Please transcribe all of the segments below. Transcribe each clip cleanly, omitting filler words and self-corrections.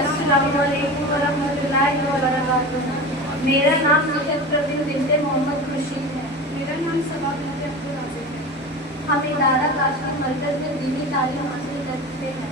السلام علیکم ورحمۃ اللہ وبرکاتہ۔ میرا نام نصرت پروین بنت محمد خورشید ہے۔ میرا نام ثواب نور عبدالرازق ہے۔ ہم ادارہ کاشفی مرکز میں دینی تعلیم حاصل کرتے ہیں۔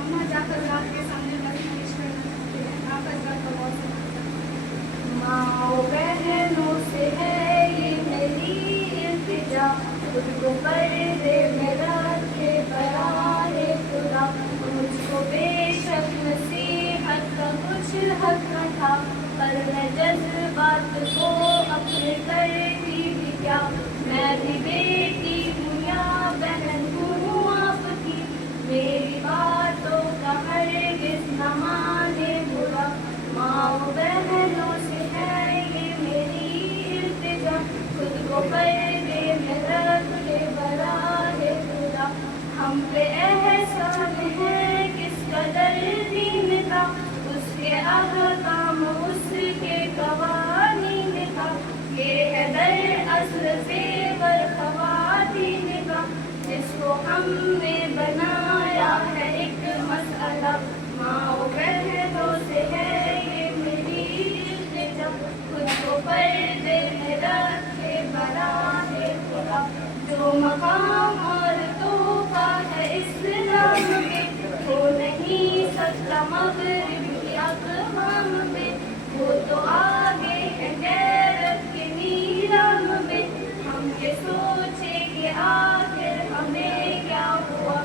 ہم آج آپ حضرات کے سامنے نظم پیش کرنا چاہتے ہیں۔ آپ حضرات کا بہت سمجھتے ہیں۔ ماں و بہنوں سے ہے یہ میری التجا، خود کو پردے میں رکھے براہ خدا، مجھ کو بے شک نصیحت کا کچھ حق نہ تھا، پر میں جذبات کو اپنے کرتی بھی کیا، میں بھی بیٹی ہوں یا بہن ہوں آپ کی، میری باتوں کا ہرگز نہ مانے برا، ماں و بہنوں سے ہے یہ میری التجا، خود کو پردے میں رکھ کے براہ خدا، ہم پہ احسان ہے کس قدر دین کا، اس کے احکام اس کے قوانین کا، یہ ہے در اصل زیور خواتین کا، جس کو ہم نے بنایا ہے ایک مسئلہ، ماں و بہنوں سے ہے یہ میری التجا، خود کو پردے میں رکھے براہ خدا، جو مقام عورتوں کا ہے اسلام میں وہ نہیں سکتا مغرب کی اقوام میں، وہ تو آگے ہے غیرت کے نیلام میں، ہم یہ سوچیں کہ آخر ہمیں کیا ہوا،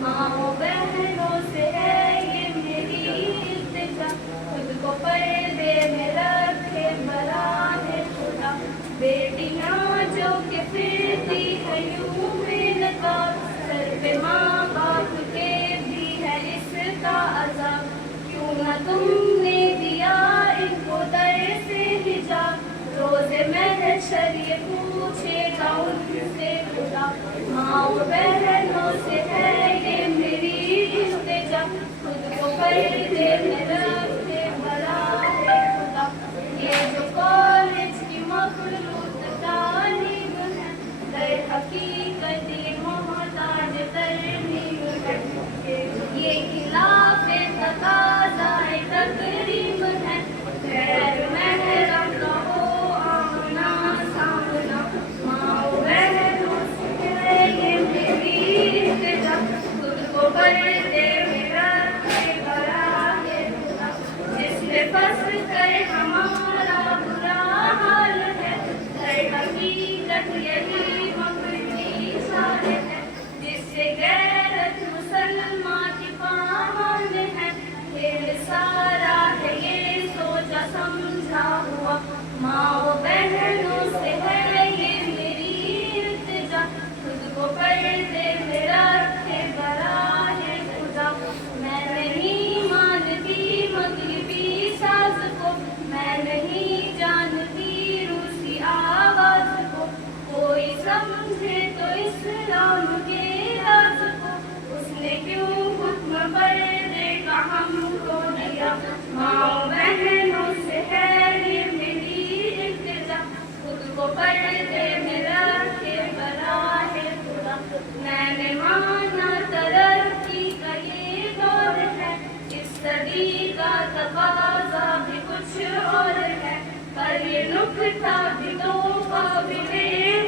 ماں و بہنوں سے ہے یہ میری التجا، خود کو پردے میں رکھے براہ خدا، بیٹیاں جو کہ پھرتی ہے یوں بے نقاب، سر پہ ماں باپ کے بھی ہے اس کا عذاب، کیوں نہ تم نے دیا ان کو در سے حجاب، روز محشر یہ پوچھے گا ان سے خدا، ماں و بہنوں سے ہے یہ میری التجا، خود کو پردے میں رکھے براہ خدا، یہ جو کالج کی مخلوط تعلیم ہے در حقیقت یہ محتاج ترمیم ہے، یہ خلاف تقاضائے تقریب ہے، غیر محرم کا ہو آمنا سامنا، ماں و بہنوں سے ہے یہ میری التجا، خود کو پردے میں رکھے براہ خدا، جس نے پھنس کر ہمارا برا حال ہے، در حقیقت یہی مغربی چال ہے، جس سے غیرت مسلمان کی پامان ہے، یہ سارا ہے یہ سوچا سمجھا ہوا، ماں و بہنوں سے ہے یہ میری التجا، خود کو پردے میں رکھے براہ خدا، میں نہیں مانتی مغربی ساز کو، میں نہیں جانتی روسی آواز کو، کوئی سمجھے تو اسلام کے راز کو، اس نے کیوں حکم پردے کا ہم کو دیا، ماں و بہنوں سے ہے یہ میری التجا، خود کو پردے میں رکھے براہ خدا، میں نے مانا ترقی کا یہ دور ہے، اس صدی کا تقاضا بھی کچھ اور ہے، پر یہ نکتہ بھی تو قابل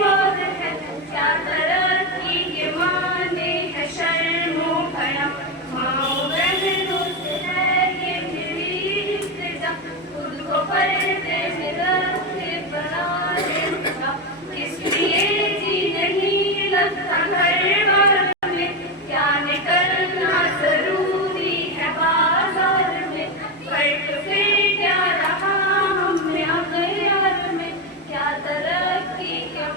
غور ہے، کیا ترقی کے معنی ہے شرم و حیا، ماں و بہنوں سے ہے یہ میری التجا، خود کو پردے میں رکھے براہ خدا، اس لیے جی نہیں لگتا گھر بار میں، کیا نکلنا ضروری ہے بازار میں، فرق پھر کیا رہا ہم میں اغیار میں، کیا ترقی کے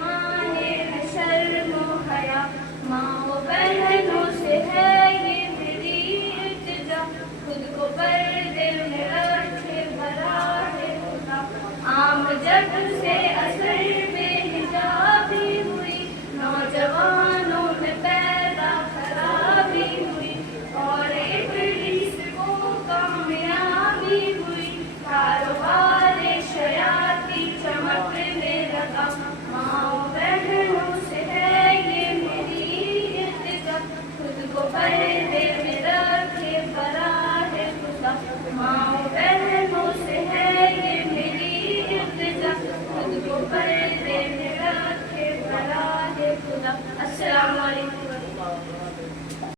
السلام علیکم.